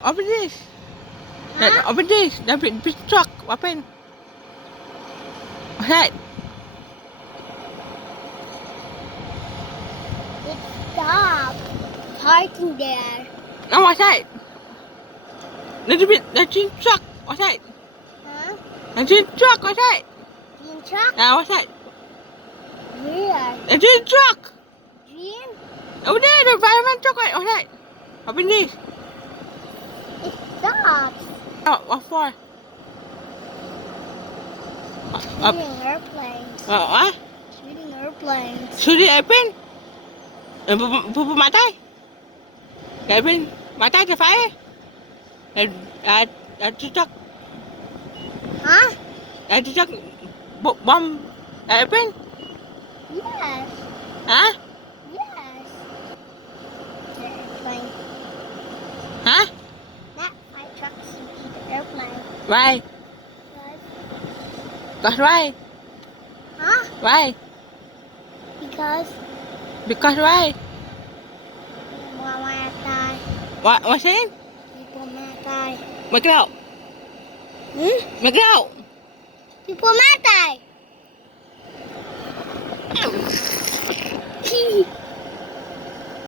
Open this. Huh? Open this. The big truck. Open. What's that? It stopped parking there. No, what's that? The green truck. What's that? Huh? The green truck. What's that? Green truck? What's that? Where? The green truck. Green? Over there, the fireman truck. What's that? Open this. It stops. Oh, what for? Shooting airplanes. What? Shooting airplanes. Shooting airplane? Put my tay. Airplane. My tay to fire. The truck. Huh? The truck. Bomb airplane? Yes. Huh? Yes. The airplane. Huh? That fire truck should be the airplane. Why? Because why? Huh? Why? Because Because why? people might die. What's it? People might die. Make it out. Hmm? Make it out. People might die.